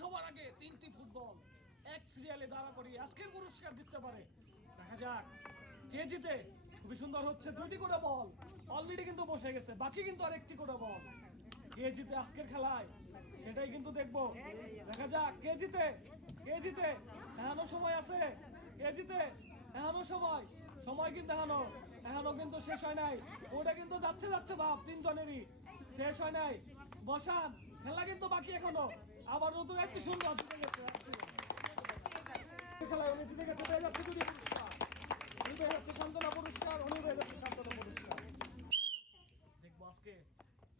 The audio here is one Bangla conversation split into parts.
সবার আগে তিনটি ফুটবল, এক সিরিয়ালে দাঁড়া করিয়ে আজকের পুরস্কার জিততে পারে। দেখা যাক, কে জিতে? খুবই সুন্দর হচ্ছে, দুইটি করে বল। অলরেডি কিন্তু বসে গেছে, বাকি কিন্তু আরেকটি করে বল। কে জিতে আজকের খেলায়? সেটাই কিন্তু দেখব। দেখা যাক, কে জিতে? কে জিতে? এখনও সময় আছে। কে জিতে? এখনও সময়। সময় কিন্তু এখনও এখনও কিন্তু শেষ হয় নাই। ওটা কিন্তু যাচ্ছে যাচ্ছে ভাব, তিনজনেরই। শেষ হয় নাই। বসান। খেলা কিন্তু বাকি এখনও। আবার নতুন একটি সুন্দর।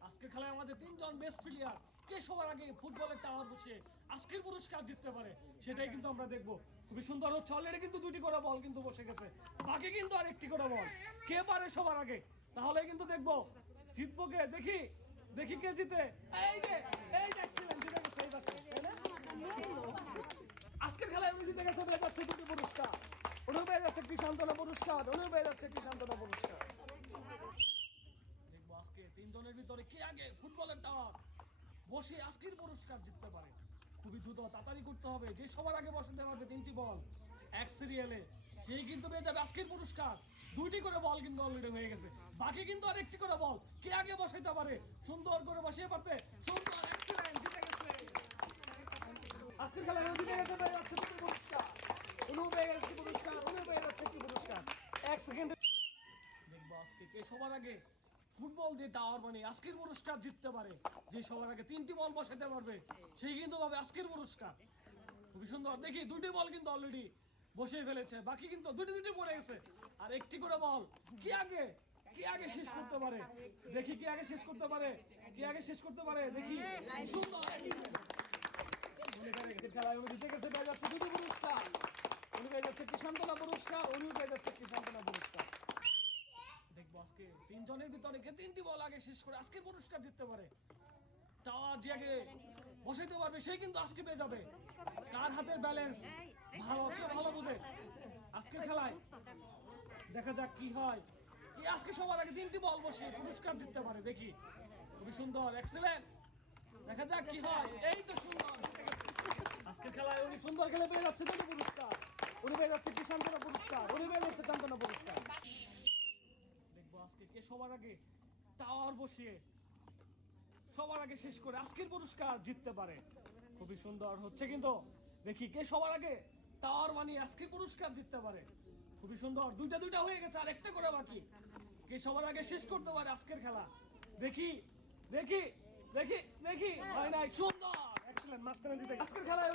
আজকের খেলায় আমাদের তিনজন বেস্ট প্লেয়ার কে সবার আগে বসে আজকের জিততে পারে, সেটাই কিন্তু আমরা দেখব। খুবই সুন্দর হচ্ছে। অলরেডি কিন্তু দুটি করে বল কিন্তু বসে গেছে। বাকি কিন্তু আরেকটি করে বল কে পারে সবার আগে? তাহলে কিন্তু দেখব। জিতবো কে? দেখি। দেখি কে জিতে। এই যে, এই? আজকের খেলায় উনি জিতে গেছে পেয়ে যাচ্ছে দুটি পুরস্কার। যাচ্ছে একটি সান্ত্বনা পুরস্কার? যাচ্ছে একটি সান্ত্বনা পুরস্কার? দেখব আজকে তিনজনের ভিতরে কে আগে ফুটবলের টাওয়ার বসে আজকের পুরস্কার জিততে পারে। খুবই দ্রুত তাড়াতাড়ি করতে হবে। যে সবার আগে বসাতে পারবে তিনটি বল। এক সিরিয়ালে সেই কিন্তু পেয়ে যাবে আজকের পুরস্কার। দুইটি করে বল কিন্তু অলরেডি হয়ে গেছে। বাকি কিন্তু আর একটি করে বল। কে আগে বসাইতে পারে? সুন্দর করে বসিয়ে পারতে। সুন্দর এক্সিলেন্ট জিতে গেছে। আজকের খেলায় জিতে গেছে যাচ্ছে দুটি পুরস্কার। উনিও পেয়ে পুরস্কার উনিও পেয়ে পুরস্কার? এক সেকেন্ডে দেখব আজকে সবার আগে ফুটবল দিয়ে টাওয়ার বানিয়ে আজকের পুরস্কার জিততে পারে। যে সবার আগে তিনটি বল বসাতে পারবে সেই কিন্তু পাবে আজকের পুরস্কার। খুবই সুন্দর। দেখি দুটি বল কিন্তু অলরেডি বসে ফেলেছে। বাকি কিন্তু দুটি দুটি পড়ে গেছে। আর একটি করে বল। কি আগে? কি আগে শেষ করতে পারে? দেখি কি আগে শেষ করতে পারে? কি আগে শেষ করতে পারে? দেখি। আজকে জিততে পারে? যে আগে পারবে, সে কিন্তু আজকে পেয়ে যাবে। কার হাতের ব্যালেন্স ভালো ভালো বুঝে। আজকের খেলায়। দেখা যাক কি হয়। কি আজকে সবার আগে তিনটি বল বসে পুরস্কার জিততে পারে দেখি। খুবই সুন্দর এক্সেলেন্ট দেখা যাক কি হয়। এই তো সুন্দর। আজকের খেলায় উনি সুন্দর খেলে পেয়ে যাচ্ছে দুটি পুরস্কার। উনি পেয়ে যাচ্ছে কি পুরস্কার উনি পেয়ে যাচ্ছে সান্ত্বনা পুরস্কার। দেখব আজকে কে সবার আগে টাওয়ার বসিয়ে সবার আগে শেষ করে আজকের পুরস্কার জিততে পারে। খুবই সুন্দর হচ্ছে কিন্তু। দেখি কে সবার আগে টাওয়ার মানে আজকে পুরস্কার জিততে পারে। খুবই সুন্দর। দুইটা দুইটা হয়ে গেছে আর একটা করে বাকি। কে সবার আগে শেষ করতে পারে আজকের খেলা? দেখি দেখি দেখি দেখি। হয়। নাই সুন্দর। এক্সেলেন্ট মাঝখানে দিতে আজকের খেলায়